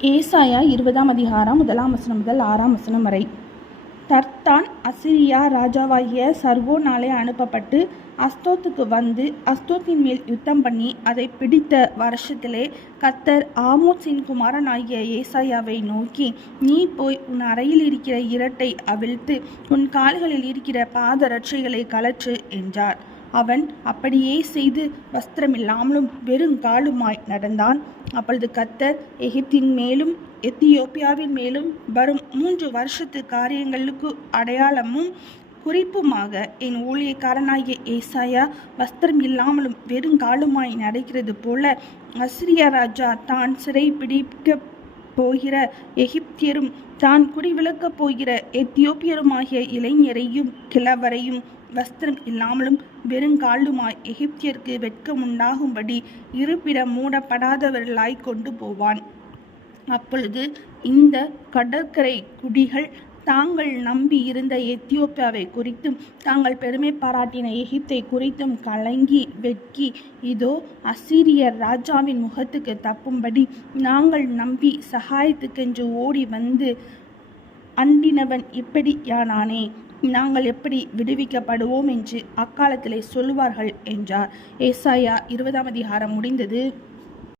ஏசாயா இருபதாம் அதிகாரம் முதலாம் வசனம் முதல் ஆறாம் வசனம் வரை. தர்தான் அசிரியா ராஜாவாகிய சர்வோனாலே அனுப்பப்பட்டு அஸ்தோத்துக்கு வந்து அஸ்தோத்தின் மேல் யுத்தம் பண்ணி அதை பிடித்த வருஷத்திலே கத்தர் ஆமோசின் குமாரன் ஆகிய ஏசாயாவை நோக்கி நீ போய் உன் அறையில் இருக்கிற இரட்டை அவிழ்த்து உன் கால்களில் இருக்கிற பாதரட்சைகளை கலற்று என்றார். அவன் அப்படியே செய்து வஸ்திரமில்லாமலும் வெறுங்காலுமாய் நடந்தான். அப்பொழுது கத்தர் எகிப்தின் மேலும் எத்தியோப்பியாவின் மேலும் வரும் மூன்று வருஷத்து காரியங்களுக்கு அடையாளமும் குறிப்புமாக என் ஊழியக்காரனாகிய ஏசாயா வஸ்திரம் இல்லாமலும் வெறுங்காலுமாய் நடக்கிறது போல அசிரிய ராஜா தான் சிறை பிடிக்க போகிற எகிப்தியரும் தான் குடிவிளக்கப் போகிற எத்தியோப்பியருமாகிய இளைஞரையும் கிழவரையும் வஸ்திரம் இல்லாமலும் வெறுங்காலுமாய் எகிப்தியருக்கு வெட்கம் உண்டாகும்படி இருப்பிடம் மூடப்படாதவர்களாய் கொண்டு போவான். அப்பொழுது இந்த கடற்கரை குடிகள் தாங்கள் நம்பி இருந்த எத்தியோப்பியாவை குறித்தும் தாங்கள் பெருமை பாராட்டின எகிப்தை குறித்தும் கலங்கி வெட்கி இதோ அசீரியர் ராஜாவின் முகத்துக்கு தப்பும்படி நாங்கள் நம்பி சகாயத்துக்கென்று ஓடி வந்து அண்டினவன் இப்படி யானானே நாங்கள் எப்படி விடுவிக்கப்படுவோம் என்று அக்காலத்திலே சொல்லுவார்கள் என்றார். ஏசாயா இருபதாம் அதிகாரம் முடிந்தது.